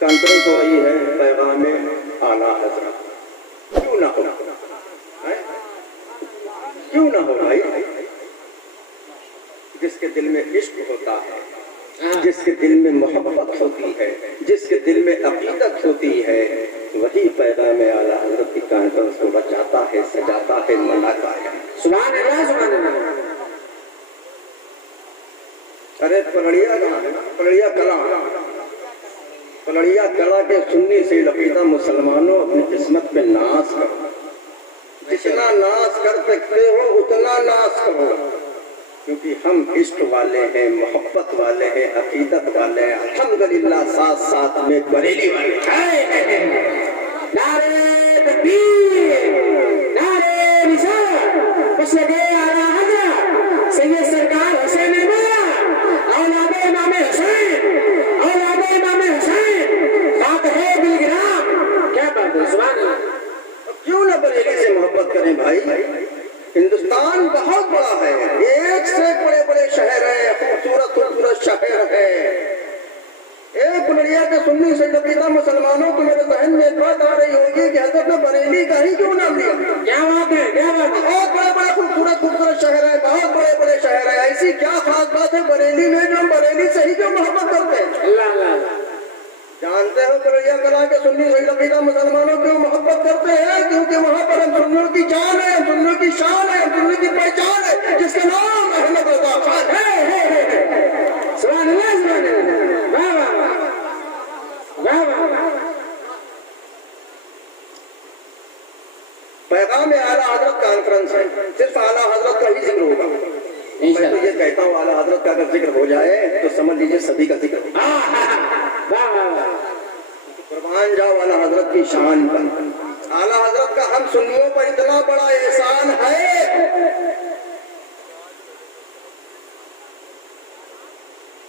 Conference ہو رہی ہے پیغام اعلیٰ حضرت، کیوں نہ ہو، کیوں نہ ہو بھائی؟ جس کے دل میں عشق ہوتا ہے، جس کے دل میں محبت ہوتی ہے، جس کے دل میں عقیدت ہوتی ہے، وہی پیغام اعلیٰ حضرت کی کانفرنس کو بچاتا ہے، سجاتا ہے، مناتا ہے۔ سبحان اللہ سبحان اللہ۔ ارے پلڑیا کہاں ہے؟ پلڑیا کلا، پلڑیا کلا کے سنی سے عقیدہ مسلمانوں اپنی قسمت پہ ناز کرو، جتنا ناز کر سکتے ہو اتنا ناز کرو، کیونکہ ہم عشق والے ہیں، محبت والے ہیں، عقیدت والے ہیں، الحمدللہ ساتھ ساتھ میں بریلی والے ہیں۔ نعرہ تکبیر، نعرہ رسالت، بس لگے اعلیٰ حضرت سید سرکار حسین احمد اولاد امام حسین، اولاد امام حسین، بات ہے بالگرام۔ کیا بات ہے؟ سبحان اللہ۔ کیوں نہ بریلی سے محبت کریں بھائی؟ ہندوستان بہت بڑا ہے، ایک سے بڑے بڑے شہر ہیں، خوبصورت خوبصورت شہر ہے۔ ایک پلڑیا کے سنی سے عقیدہ مسلمانوں کو میرے ذہن میں ایک بات آ رہی ہوگی کہ حضرت نے بریلی کا ہی کیوں نام لیا؟ کیا بات ہے؟ کیا بات ہے؟ بہت بڑے بڑے خوبصورت خوبصورت شہر ہیں، بہت بڑے بڑے شہر ہیں، ایسی کیا خاص بات ہے بریلی میں جو ہم بریلی سے ہی کیوں محبت کرتے ہیں؟ اللہ اللہ۔ جانتے ہو پلڑیا کلا کے سنی سے عقیدہ مسلمانوں کیوں محبت کرتے ہیں؟ کیونکہ وہاں پر ہم سنیوں کی جان ہے، ہم سنیوں کی شان ہے، ہم سنیوں کی پہچان ہے، جس کا نام احمد رضا خان ہے۔ سبحان اللہ سبحان اللہ۔ واہ واہ واہ، واہ واہ۔ پیغام اعلیٰ حضرت کانفرنس ہے، صرف اعلیٰ حضرت کا ہی ذکر ہوگا۔ میں تو یہ کہتا ہوں اعلیٰ حضرت کا اگر ذکر ہو جائے تو سمجھ لیجیے سبھی کا ذکر ہوگا۔ واہ واہ واہ۔ قربان جاؤ اعلیٰ حضرت کی شان پر، اعلیٰ حضرت کا ہم سنیوں پر اتنا بڑا احسان ہے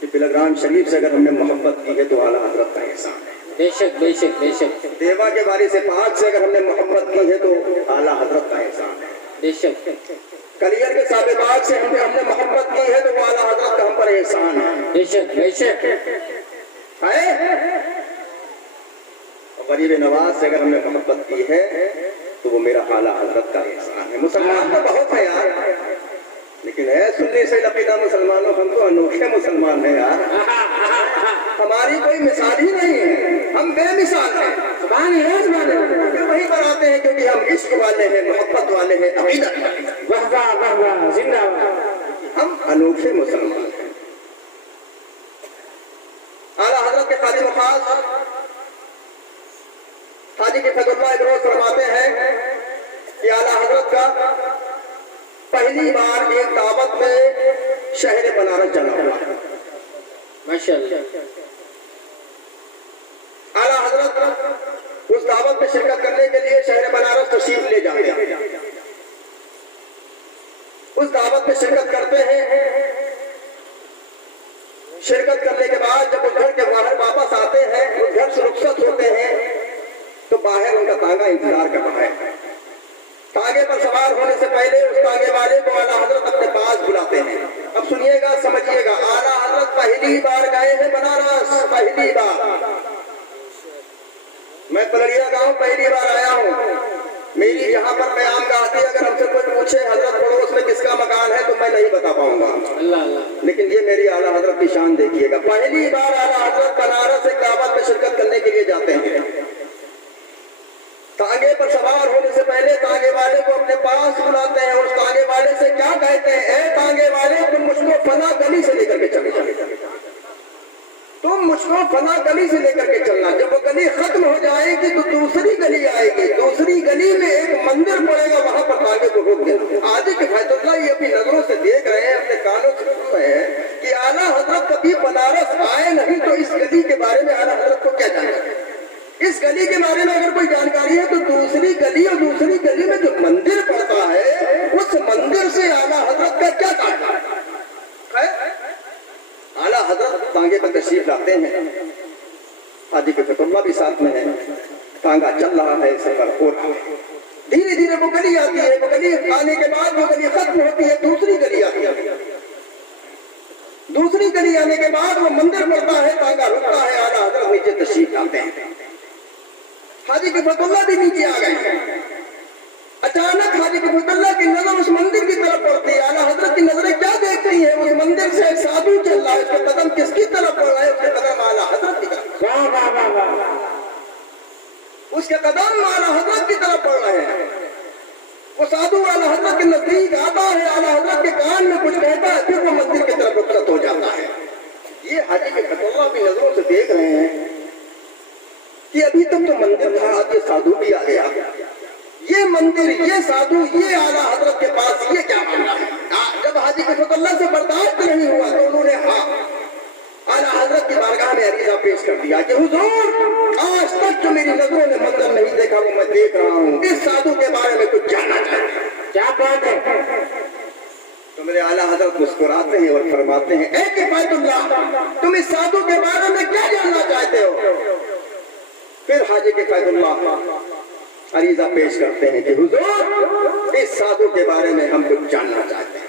کہ پلگرام شریف سے اگر ہم نے محبت کی ہے تو اعلیٰ حضرت کا احسان ہے۔ بے شک بے شک بے شک۔ دیوا کے باری سے پاک سے اگر ہم نے محبت کی ہے تو اعلیٰ حضرت کا احسان ہے۔ بے شک۔ کلیئر کے سابقات سے ہم نے محبت کی ہے تو وہ اعلیٰ حضرت کا ہم پر احسان ہے۔ بے شک بے شک۔ غریب نواز سے اگر ہم نے محبت کی ہے تو وہ میرا اعلیٰ حضرت کا احسان ہے۔ مسلمان تو بہت ہے یار، لیکن ہے سنی سے عقیدہ مسلمانوں ہم تو انوکھے مسلمان ہیں یار، ہماری کوئی مثال ہی نہیں ہے، ہم بے مثال ہیں۔ سبحان اللہ سبحان اللہ۔ وہیں پر آتے ہیں کیونکہ ہم عشق والے ہیں، محبت والے ہیں، عقیدت والے ہیں، واہ واہ واہ واہ، زندہ باد۔ ہم انوکھے مسلمان ہیں۔ اعلیٰ حضرت کے خادم خاص حاجی کے فضل اللہ ادروس فرماتے ہیں کہ اعلیٰ حضرت کا پہلی بار ایک دعوت میں شہر بنارس جانا ہوا۔ ماشاءاللہ۔ اعلیٰ حضرت اس دعوت میں شرکت کرنے کے لیے شہر بنارس تشریف لے جاتے ہیں۔ اس دعوت میں شرکت کرتے ہیں، شرکت کرنے کے بعد جب اس گھر کے باہر واپس آتے ہیں، اس گھر سے رخصت ہوتے ہیں تو باہر ان کا تانگا انتظار کر رہا ہے۔ تانگے پر سوار ہونے سے پہلے اس تانگے والے کو اعلیٰ حضرت اپنے پاس بلاتے ہیں۔ اب سنیے گا، سمجھیے گا، اعلیٰ حضرت پہلی بار گئے ہیں بنارس، پہلی بار۔ میں پلڑیا گاؤں پہلی بار آیا ہوں، میری جہاں پر قیام گاہ تھی، اگر ہم سے کوئی پوچھے حضرت پڑوس میں کس کا مکان ہے تو میں نہیں بتا پاؤں گا، اللہ اللہ۔ لیکن یہ میری اعلیٰ حضرت کی شان دیکھیے گا۔ پہلی بار اعلیٰ حضرت بنارس ایک دعوت میں شرکت کرنے کے لیے جاتے ہیں۔ تانگے پر سوار ہونے سے پہلے تانگے والے کو اپنے پاس بلاتے ہیں، اور اس تانگے والے سے کیا کہتے ہیں؟ اے تانگے والے، تم مجھ کو فلاں گلی سے لے کر کے چلے، تم مجھ کو فلاں گلی سے لے کر کے چلنا۔ جب وہ گلی ختم ہو جائے گی تو دوسری گلی آئے گی، دوسری گلی میں ایک مندر پڑے گا، وہاں پر تانگے کو روک دینا۔ آج کے فیض اللہ یہ اپنی نظروں سے دیکھ رہے ہیں، اپنے کانوں سے سن رہے ہیں کہ اعلیٰ حضرت کبھی بنارس آئے نہیں تو اس گلی کے بارے میں اعلیٰ حضرت کو کیا جاننا ہے؟ اس گلی کے بارے میں اگر کوئی جانکاری ہے تو دوسری گلی اور دوسری گلی میں جو مندر پڑتا ہے اس مندر سے اعلیٰ حضرت کا کیا تعلق ہے؟ اعلیٰ حضرت تانگے پر تشریف لاتے ہیں، حاجی کے فضل اللہ بھی ساتھ میں ہے، تانگا چل رہا ہے، سفر ہو رہا ہے، دھیرے دھیرے وہ گلی آتی ہے، وہ گلی آنے کے بعد وہ گلی ختم ہوتی ہے، دوسری گلی آتی ہے، دوسری گلی آنے کے بعد وہ مندر پڑتا ہے، تانگا رکتا ہے، اعلیٰ حضرت نیچے तशरीफ लाते हैं। हाजी किफायतुल्लाह भी नीचे आ गए। अचानक हाजी किफायतुल्लाह की नजर उस मंदिर की तरफ पड़ती है। आला हजरत की नजरें क्या देखती है? उस मंदिर से एक साधु चल रहा है, उसके कदम किसकी तरफ पड़ रहे हैं? उसके कदम आला हजरत की तरफ। वाह वाह वाह वाह। उसके कदम आला हजरत की तरफ पड़ रहे हैं। वो साधु आला हजरत के नजदीक आता है, आला हजरत के कान में कुछ कहता है, फिर वो मंदिर की तरफ रुखसत हो जाता है। ये हाजी किफायतुल्लाह भी नजरों से देख रहे हैं कि अभी तक तो मंदिर था, आज ये साधु भी आ गया। ये मंदिर, ये साधु, ये आला हजरत के पास ये क्या मामला है? जब हाजी किफायतुल्लाह से बर्दाश्त नहीं हुआ तो उन्होंने आला हजरत की बारगाह में अरीजा पेश कर दिया कि हुजूर, आज तक जो मेरी नजरों ने मंदिर नहीं देखा वो मैं देख रहा हूँ। इस साधु के बारे में कुछ जानना चाहते हैं। क्या बात है? तो मेरे आला हजरत मुस्कुराते हैं और फरमाते हैं, ए किफायतुल्लाह, तुम इस साधु के बारे में क्या जानना चाहते हो? फिर हाजी किफायतुल्लाह अरीजा पेश करते हैं कि हुजूर, इस साधु के बारे में हम कुछ जानना चाहते हैं।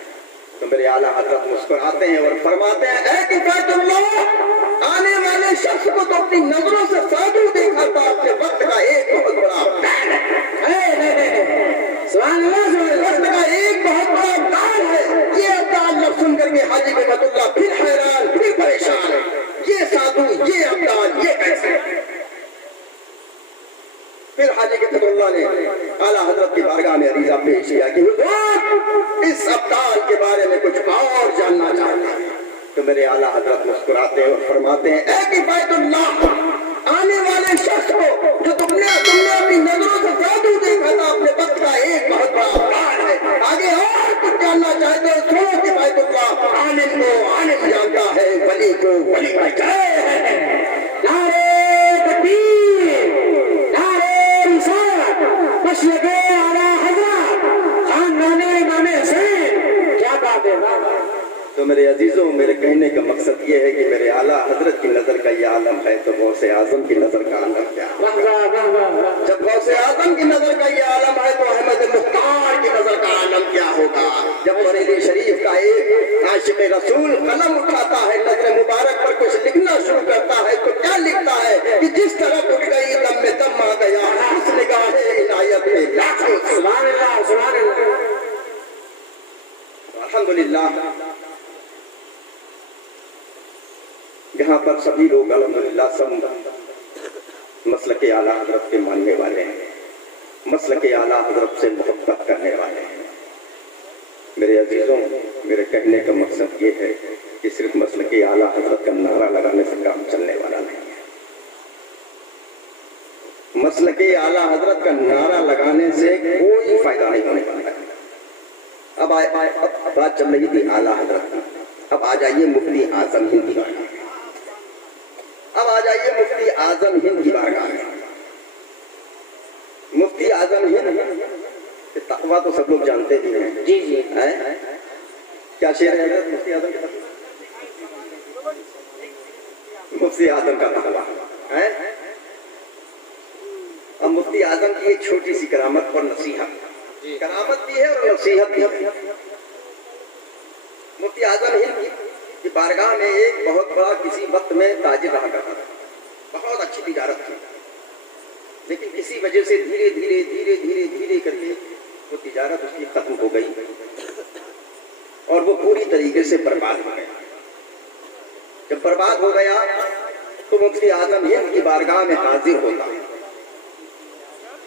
तो मेरे आला हजरत मुस्कुराते हैं और फरमाते हैं, ऐ किफायतुल्लाह, आने वाले शख्स को तो अपनी नजरों से साधु देखा था, अपने वक्त का एक बहुत बड़ा अवतार है। सुभान अल्लाह, सुभान अल्लाह। वक्त का एक बहुत बड़ा अवतार है। ये अवतार लफ्ज़ सुन करके हाजी किफायतुल्लाह फिर हैरान, फिर परेशान है। ये साधु, ये अवतार, ये कैसे? फिर हाजी किफायतुल्लाह ने आला हजरत की बारगाह में अरीजा पेश किया कि हुजूर, इस अवतार के बारे में कुछ और जानना चाहते हैं। तो मेरे आला हजरत मुस्कुराते हैं और फरमाते हैं, ऐ किफायतुल्लाह, आने वाले शख्स को जो तुमने अपनी नजरों से साधु देखा था, अपने वक्त का एक बहुत बड़ा अवतार है। आगे और कुछ जानना चाहते हो? सुनो किफायतुल्लाह, आलिम को आलिम जानता है, वली को वली पहचान है। नारे तकबीर, नारे रिसालत, मशरक़े आला हज़रत, खानदाने इमाम हुसैन। क्या बात है? वाह वाह। तो मेरे अजीजों, मेरे कहने का मकसद ये है कि मेरे आला हजरत की नजर का ये आलम है, तो गौसे आजम की नजर का आलम क्या है? वाह वाह वाह वाह वाह। जब गौसे आजम की नजर का ये आलम है तो अहमद मुख्तार की नजर का आलम क्या होगा? जब बरेली शरीफ का एक आशिक रसूल कलम उठाता है, नजर मुबारक पर कुछ लिखना शुरू करता है, तो क्या लिखता है कि जिस तरफ उठ गई दम में दम आ गया, उस निगाहे इनायत में लाखों। सुभान अल्लाह, सुभान अल्लाह। अल्हम्दुलिल्लाह, यहाँ पर सभी लोग अल्हम्दुलिल्लाह सब मसलके आला हजरत के मानने वाले हैं, मसलके आला हजरत से मोहब्बत करने वाले हैं। मेरे अजीजों, मेरे कहने का मकसद ये है कि सिर्फ मसलके आला हजरत का नारा लगाने से काम चलने वाला नहीं है। मसलके आला हजरत का नारा लगाने से कोई फायदा नहीं होने वाला है। अब बात चल रही थी आला हजरत की, अब आ जाइए मुफ्ती आजम हिंद की बारगाह में। अब आ जाइए मुफ्ती आजम हिंद की बारगाह में। मुफ्ती आजम हिंद, तकवा तो सब लोग जानते ही हैं। जी जी। हैं? क्या शेर है मुफ्ती आजम का? मुफ्ती आजम का तकवा है। अब मुफ्ती आजम की एक छोटी सी करामत और नसीहत, करामत भी है और नसीहत भी है। मुफ्ती आजम हिंद की बारगाह में एक बहुत बड़ा किसी वक्त में ताजिर रहा करता था, बहुत अच्छी तिजारत थी, लेकिन किसी वजह से धीरे धीरे धीरे धीरे धीरे करके वो तिजारत उसकी खत्म हो गई और वो पूरी तरीके से बर्बाद हो गया। जब बर्बाद हो गया तो मुफ्ती आजम हिंद की बारगाह में हाजिर होता।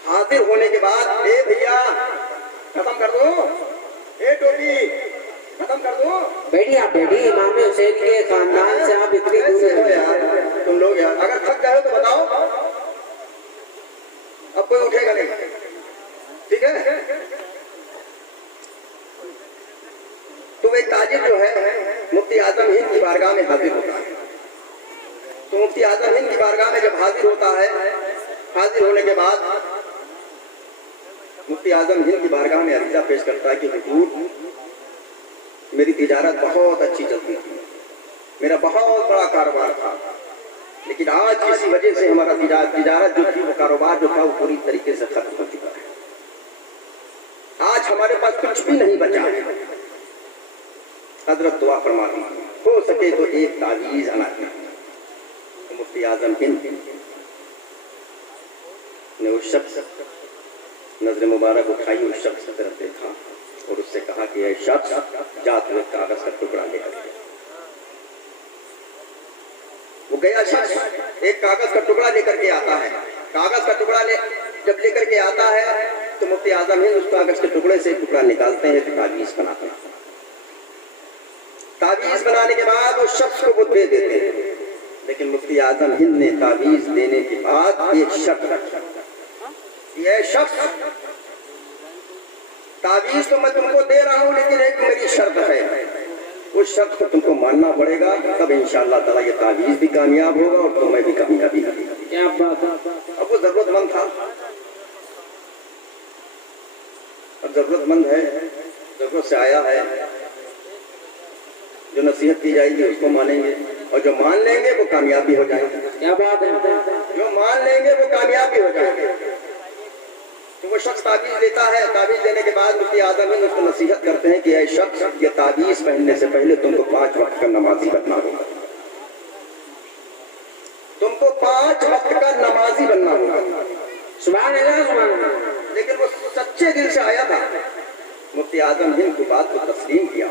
हाजिर होने के बाद, ए भैया खत्म कर दो, ए टोपी खत्म कर दो। बैठिए आप, बैठिए। इमाम हुसैन के खानदान से आप इतनी दूर हो यार तुम लोग यार। अगर थक गए हो तो बताओ, अब कोई उठेगा नहीं, ठीक है? तो एक ताजिर जो है मुफ्ती आजम हिंद की बारगाह में हाजिर होता है। तो मुफ्ती आजम हिंद की बारगाह में जब हाजिर होता है, हाजिर होने के बाद मुफ्ती आजम हिंद की बारगाह में अरीजा पेश करता है कि हुजूर, मेरी तिजारत बहुत अच्छी चलती थी, मेरा बहुत बड़ा कारोबार था, लेकिन आज किसी वजह से हमारा तिजारत जो थी, वो कारोबार जो था, वो पूरी तरीके से खत्म हो चुका है। आज हमारे पास कुछ भी नहीं बचा है। हजरत दुआ फरमा दी, हो सके तो एक तावीज़ अना। मुफ्ती आजम हिंद उस शख्स नजर मुबारक उठाई, उस शख्स की तरफ देखा और उससे कहा कि ये शख्स जाते हुए कागज का टुकड़ा लेकर गया। वो गया शख्स एक कागज का टुकड़ा लेकर के आता है। कागज का टुकड़ा जब लेकर के आता है तो मुफ्ती आजम हिंद उस कागज के टुकड़े से एक टुकड़ा निकालते हैं, तो ताबीज बनाते हैं। ताबीज बनाने के बाद उस शख्स को वो दे देते हैं। लेकिन मुफ्ती आजम हिंद ने ताबीज देने के बाद एक शर्त रखा, ये शख्स ताबीज तो मैं तुमको दे रहा हूं, लेकिन एक मेरी शर्त है, उस शर्त को तुमको मानना पड़ेगा, तब इंशाअल्लाह ताला ये ताबीज भी कामयाब होगा और तुम्हें भी कामयाबी मिलेगी। क्या बात है। अब वो जरूरतमंद था, अब जरूरतमंद है, जरूरत से आया है, जो नसीहत की जाएगी उसको मानेंगे और जो मान लेंगे वो कामयाबी हो जाएंगे। क्या बात है। जो मान लेंगे वो कामयाबी हो जाएंगे। तो वो शख्स ताबीज लेता है, ताबीज लेने के बाद मुफ्ती आजम हिंद उसको नसीहत करते हैं कि ये शख्स ये ताबीज पहनने से पहले तुमको 5 वक्त का नमाजी बनना होगा, तुमको 5 वक्त का नमाजी बनना होगा। सुभान अल्लाह, सुभान अल्लाह। लेकिन वो सच्चे दिल से आया था। मुफ्ती आजम हिंद की बात को तस्लीम किया,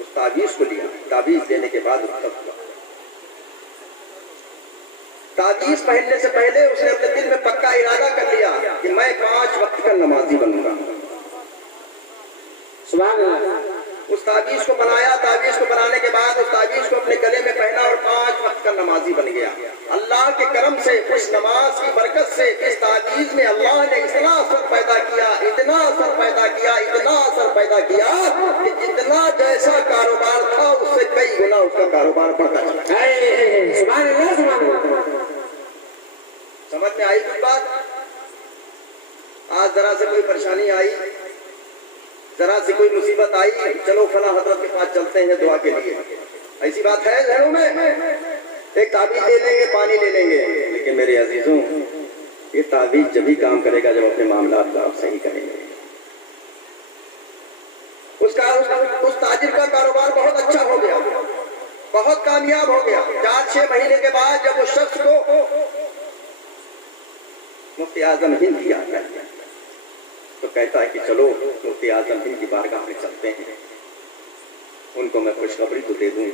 उस ताबीज को लिया। ताबीज लेने के बाद ताबीज पहनने से पहले उसने अपने दिल में पक्का इरादा कर लिया कि मैं 5 वक्त का नमाजी बनूंगा। सुभान अल्लाह। उस ताबीज को बनाया, ताबीज को बनाने के बाद उस ताबीज को अपने गले में पहना और 5 वक्त का नमाजी बन गया। अल्लाह के करम से, उस नमाज की बरकत से इस ताबीज में अल्लाह ने इतना असर पैदा किया, इतना असर पैदा किया, इतना असर पैदा किया कि जितना जैसा कारोबार था उससे कई गुना उसका कारोबार बढ़ता चला। सुभान अल्लाह, सुभान अल्लाह। समझ में आई कुछ बात? आज जरा से कोई परेशानी आई, जरा से कोई मुसीबत आई, चलो फला हजरत के पास चलते हैं दुआ के लिए, ऐसी बात है जहनों में? एक ताबीज ले लेंगे, पानी ले लेंगे। लेकिन मेरे अजीजों, ये ताबीज जब भी काम करेगा जब अपने मामला आप सही करेंगे। उस ताजिर का कारोबार बहुत अच्छा हो गया, बहुत कामयाब हो गया। 4-6 महीने के बाद जब उस शख्स को मुफ्ती आजम हिंद याद कर गया तो कहता है कि चलो मुफ्ती आजम हिंद की बारगाह में चलते हैं, उनको मैं खुशखबरी तो दे दूं।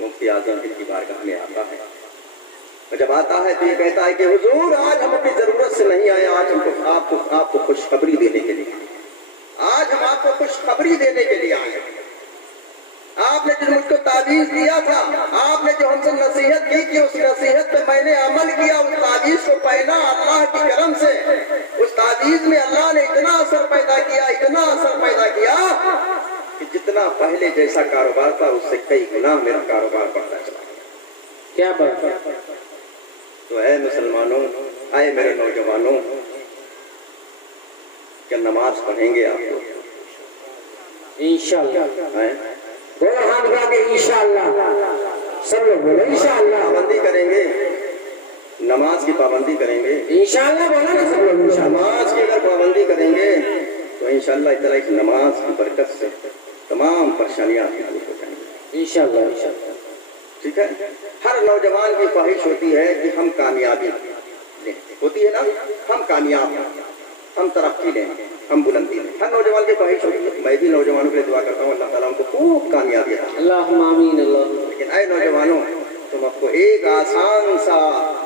मुफ्ती आजम हिंद की बारगाह में आता है और जब आता है तो ये कहता है कि हुजूर आज हम अपनी जरूरत से नहीं आए, आज हमको आपको खुशखबरी देने के लिए, आज हम आपको खुशखबरी देने के लिए आए। आपने जो मुझको ताबीज दिया था, आपने जो हमसे नसीहत की कि उस नसीहत पे मैंने अमल किया, उस ताबीज को पहना, अल्लाह की करम से उस ताबीज में अल्लाह ने इतना असर पैदा किया, इतना असर पैदा किया कि जितना पहले जैसा कारोबार था उससे कई गुना मेरा कारोबार बढ़ता चला। क्या बात है। तो ऐ मुसलमानों, आए मेरे नौजवानों, क्या नमाज पढ़ेंगे आप लोग? इंशाअल्लाह। बोलो हाथ उठा के इंशाअल्लाह, सब लोग बोलो इंशाअल्लाह। पाबंदी करेंगे, नमाज की पाबंदी करेंगे इंशाअल्लाह, बोलो ना सब लोग इंशाअल्लाह। नमाज की अगर पाबंदी करेंगे तो इंशाअल्लाह इतना इस नमाज की बरकत से तमाम परेशानियां दूर हो जाएंगी इंशाअल्लाह, इंशाअल्लाह। ठीक है। हर नौजवान की ख्वाहिश होती है कि हम कामयाबी लें, होती है ना, हम कामयाब हों, हम तरक्की लें, हम बुलंदी लें। हर नौजवान की ख्वाहिश होती है। मैं भी नौजवानों के लिए दुआ करता हूँ अल्लाह ताला उनको खूब कामयाबी दे। अल्लाहुम्मा आमीन। अल्लाह। लेकिन ऐ नौजवानों, तुम आपको एक आसान सा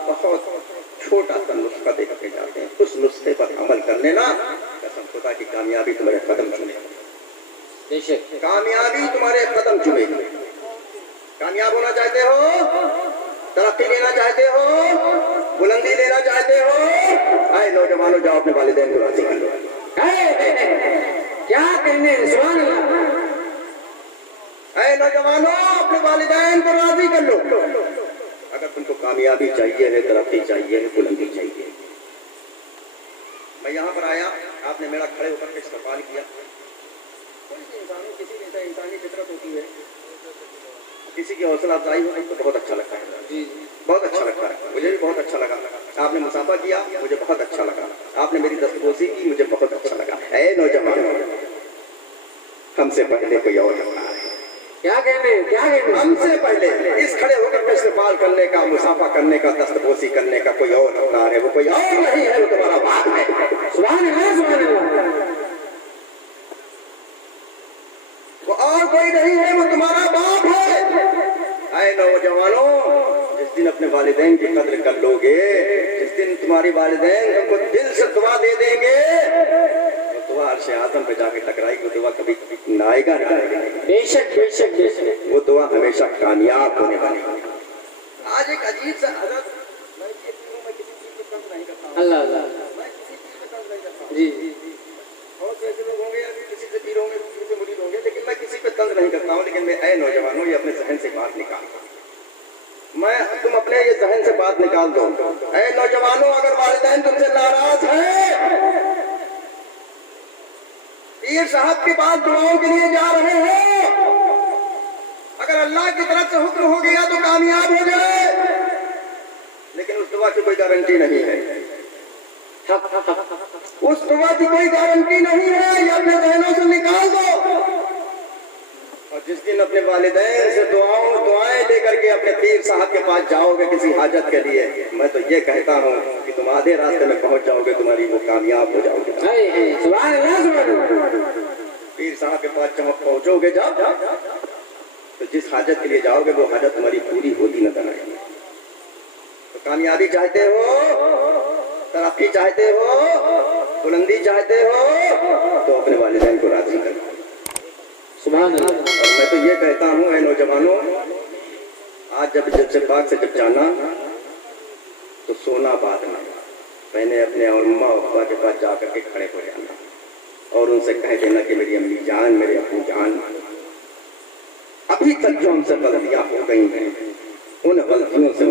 बहुत छोटा सा नुस्खा दे करके जाते हैं, उस नुस्खे पर अमल कर लेना, कसम खुदा की कामयाबी तुम्हारे कदम चुमेगी। बेशक कामयाबी तुम्हारे कदम चुमेगी। कामयाब होना चाहते हो, तरक्की लेना चाहते हो, बुलंदी लेना चाहते हो, आए नौजवानों जाओ अपने वालिदैन को राजी कर लो। क्या कहने, सुभान अल्लाह। ऐ नौजवानों अपने वालिदैन को राजी कर लो। अगर तुमको कामयाबी चाहिए है, तरक्की चाहिए है, बुलंदी चाहिए। मैं यहाँ पर आया, आपने मेरा खड़े होकर के इस्तकबाल किया। कोई भी इंसानों, किसी भी इंसानी फितरत होती है, किसी की हौसला अफजाई हो तो बहुत अच्छा लगता है, बहुत अच्छा लगता है। मुझे भी बहुत अच्छा लगा। आपने मुसाफा किया, मुझे बहुत अच्छा लगा। आपने मेरी दस्तगोशी की, मुझे बहुत अच्छा लगा। ऐ नौजवानों, हमसे पहले कोई और है, क्या कहने, क्या कहने, हमसे पहले इस खड़े होकर के इस्तेमाल इस्तेमाल करने का, मुसाफा करने का, दस्तबोसी करने का कोई और अवतार है, वो कोई और नहीं है, वो तुम्हारा बाप है। सुभान अल्लाह, सुभान अल्लाह। वो और कोई नहीं है, वो तुम्हारा बाप है। ऐ नौजवानों, जिस दिन अपने वालिदैन की कद्र कर लोगे, जिस दिन तुम्हारी वालिदैन तुमको दिल से दुआ दे देंगे, तो दुआ अर्श आज़म पे जाके टकराएगी, वो दुआ कभी नाएगा नहीं। बेशक बेशक बेशक। वो दुआ हमेशा कामयाब होने वाली है। आज एक अजीब सा हज़रत, मैं किसी चीज़ पे तंज नहीं करता हूँ। अल्लाह अल्लाह। मैं किसी चीज़ पे तंज नहीं करता हूँ। जी। बहुत से ऐसे लोग होंगे, किसी से पीर होंगे, किसी से मुरीद होंगे, लेकिन मैं किसी पे तंज नहीं करता हूँ। लेकिन मैं, ऐ नौजवानों, ये अपने जहन से बात निकाल, तुम अपने ये जहन से बात निकाल दो। ऐ नौजवानों, अगर वालिदैन तुमसे नाराज है, पीर साहब के पास दुआओं के लिए जा रहे हो, अगर अल्लाह की तरफ से हुक्म हो गया तो कामयाब हो जाए, लेकिन उस दुआ की कोई गारंटी नहीं है। उस दुआ की कोई गारंटी नहीं है, ये अपने जहनों से निकाल दो। और जिस दिन अपने वालिदैन से दुआएं लेकर के अपने पीर साहब के पास जाओगे किसी हाजत के लिए, मैं तो ये कहता हूँ कि तुम आधे रास्ते में पहुंच जाओगे, तुम्हारी वो कामयाब हो जाओगे। सुभान अल्लाह, सुभान अल्लाह। पीर साहब के पास जब पहुंचोगे, जब तो जिस हाजत के लिए जाओगे वो हाजत तुम्हारी पूरी होती नजर आएगी। तो कामयाबी चाहते हो, तरक्की चाहते हो, बुलंदी चाहते हो, तो अपने वालिदैन को राजी करो। सुभान अल्लाह। और मैं तो ये कहता हूँ, ऐ नौजवानों, आज जब बाग से जब जाना तो सोना बांधना, मैंने अपने और अम्मा अब्बा के पास जा करके खड़े हो जाना और उनसे कह देना कि मेरी अम्मी जान, मेरे अब्बू जान, अभी तक जो हमसे गलतियां हो गई हैं, उन गलतियों से